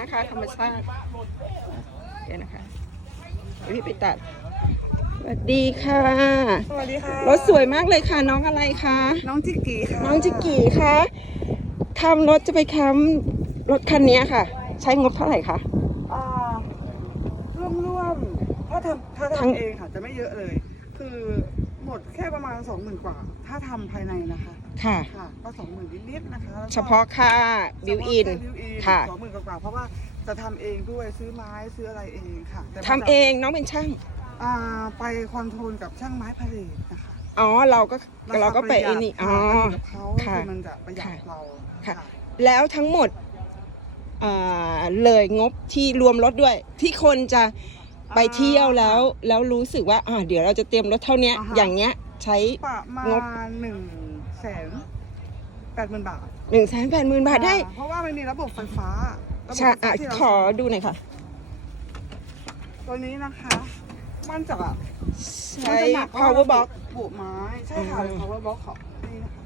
นะคะ ธรรมชาติเดี๋ยวนะคะเดี๋ยวพี่ไปตัดสวัสดีค่ะสวัสดีค่ะรถสวยมากเลยค่ะน้องอะไรคะน้องจิกกี้ค่ะน้องจิกกี้คะทำรถจะไปค้ำรถคันนี้ค่ะ ใช้งบเท่าไหร่คะอ่าร่วมร่วมๆถ้าทำถ้าทั้งทำเองค่ะจะไม่เยอะเลย คือหมดแค่ประมาณสองหมื่นกว่า ถ้าทำภายในนะคะ ค่ะค่ะก็สองหมื่นนิดๆนะคะแล้วก็เฉพาะค่าบิวอินบิวอินค่ะสองหมื่น กว่าๆเพราะว่าจะทำเองด้วยซื้อไม้ซื้ออะไรเองค่ะแต่มันทำเองน้องเป็นช่าง อ่าไปคอนโทรลกับช่างไม้ผลิตนะคะอ๋อเราก็คเราก็ไปะหยัไอ้ดนี่ค่ะอ๋อไปอยู่กับเขาค่ะคือมันจะประหยัดค่ะเราค่ะ แล้วทั้งหมดอ่าเลยงบที่รวมรถด้วย ที่คนจะไปเที่ยวแล้ว แล้วรู้สึกว่าอ่าเดี๋ยวเราจะเตรียมรถเท่าเนี้ยอ่าฮะอย่างเงี้ยใช้ ประมางบ ณหนึ่งแสนแปดหมื่นบาทหนึ่งแสนแปดหมื่นบาทได้ อ่เพราะว่ามันมีระบบไฟฟ้า ระบบใช่ไฟอะฟ้าที่เราขอดูหน่อยค่ะ ตัวนี้นะคะ มันจะใช้มันจะหนัก power box บุไม้ใช่ค่ะอืม power box ของนี่นะคะ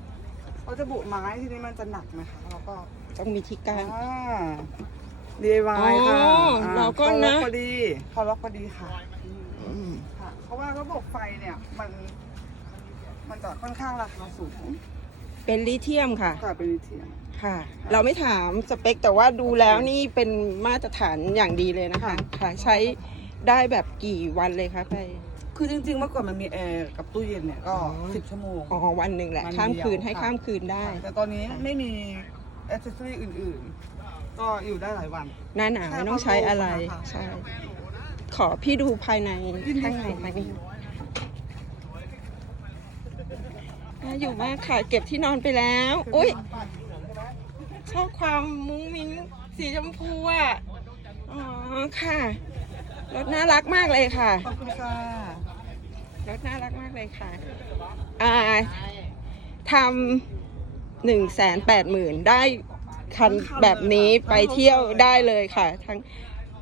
เราจะบุไม้ทีนี้มันจะหนักนะคะแล้วก็ต้องมีที่กั้น อ่า DIY ค่ะอ๋ออ่เราก็เขาล็อนะพอดีเขาล็อกพอดีค่ะ อืมค่ะเพราะว่าระบบไฟเนี่ยมันมันจะค่อนข้างราคาสูงเป็นลิเธียมค่ะค่ะเป็นลิเทียม ค่ะ เราไม่ถามสเปคแต่ว่าดูแล้วนี่เป็นมาตรฐานอย่างดีเลยนะคะค่ะค่ะ ใช้ได้แบบกี่วันเลยคะไป คือจริงๆเมื่อก่อนมันมีแอร์กับตู้เย็นเนี่ยก็อ๋อ สิบชั่วโมง อ๋อวันหนึ่งแหละ วันเดียวข้ามคืนให้ค่ะ ข้ามคืนได้ แต่ตอนนี้ไม่มีอ c เซสซอรี่อื่นๆ ก็อยู่ได้หลายวัน หน้าหนาวใช่ไม่ต้องใช้อะไร ค่ะ ใช่ ขอพี่ดูภายในยินดีข้างในค่ะมานี่น่าอยู่มากค่ะ เก็บที่นอนไปแล้ว อุ้ย ชอบความมุ้งมิ้งสีชมพูอะ อ๋อค่ะ รถน่ารักมากเลยค่ะ ขอบคุณค่ะ รถน่ารักมากเลยค่ะ อ่าทำหนึ่งแสนแปดหมื่นได้คันทั้งคันแบบนี้เลยค่ะไปเที่ยวทั้งรถเลยได้เลยค่ะ ทั้ง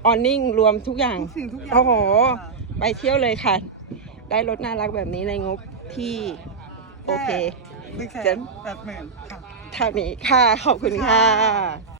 ออนนิ่งรวมทุกอย่าง ทุกสิ่งทุกอย่างโอ้โห ค่ะ ไปเที่ยวเลยค่ะ ได้รถน่ารักแบบนี้ในงบที่ โอเค หนึ่งแสนแปดหมื่นค่ะ เท่านี้ค่ะ ขอบคุณค่ะ